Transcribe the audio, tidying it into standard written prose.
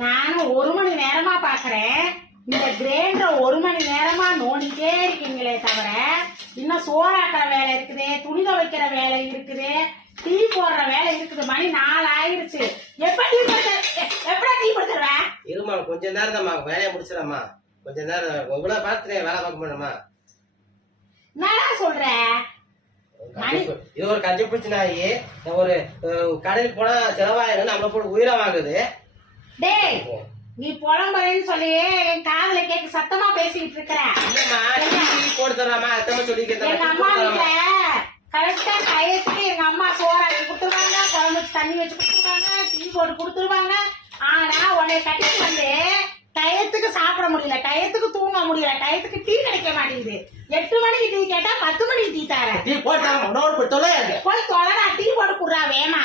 நானும் 1 மணி நேரமா பாக்குறேன். இந்த கிரைண்டர் 1 மணி நேரமா நோண்டிட்டே இருக்கீங்களே தவிர இன்னும் சோறாக்கிற வேலை இருக்குது, துணி துவைக்கிற வேலை இருக்குது, டீ போடுற வேலை இருக்குது. மணி 4 ஆயிருச்சு. எப்படி டீ கொடுத்துருவ? இருமா கொஞ்ச நேரம் தான் வேலையை முடிச்சிடமா. கொஞ்ச நேரம் உங்களை பார்த்து வேலை பார்க்க முடியுமா? என்னடா சொல்ற? இது ஒரு கஞ்சி பிடிச்சி நாயி ஒரு கடையில் போனா செலவாயிரம் நம்ம போட்டு உயிரை வாங்குது. டேய் நீ புலம்புறேன்னு சொல்லி என் காதுல கேட்க சத்தமா பேசிக்கிட்டு இருக்கிற. போட்டு தராமா எங்க அம்மா வீட்டுல கரெக்டா டயத்துக்கு எங்க அம்மா சோறாக்கி கொடுத்துருவாங்க, குழம்பு தண்ணி வச்சு கொடுத்துருவாங்க, டீ போட்டு கொடுத்துருவாங்க. ஆனா உன்னை கட்டிட்டு வந்து டயத்துக்கு சாப்பிட முடியல, டயத்துக்கு தூங்க முடியல, டயத்துக்கு டீ கிடைக்க மாட்டேங்குது. 8 மணிக்கு டீ கேட்டா 10 மணிக்கு டீ தரேன். போய் தொலை டீ போட்டு குடுறா வேமா.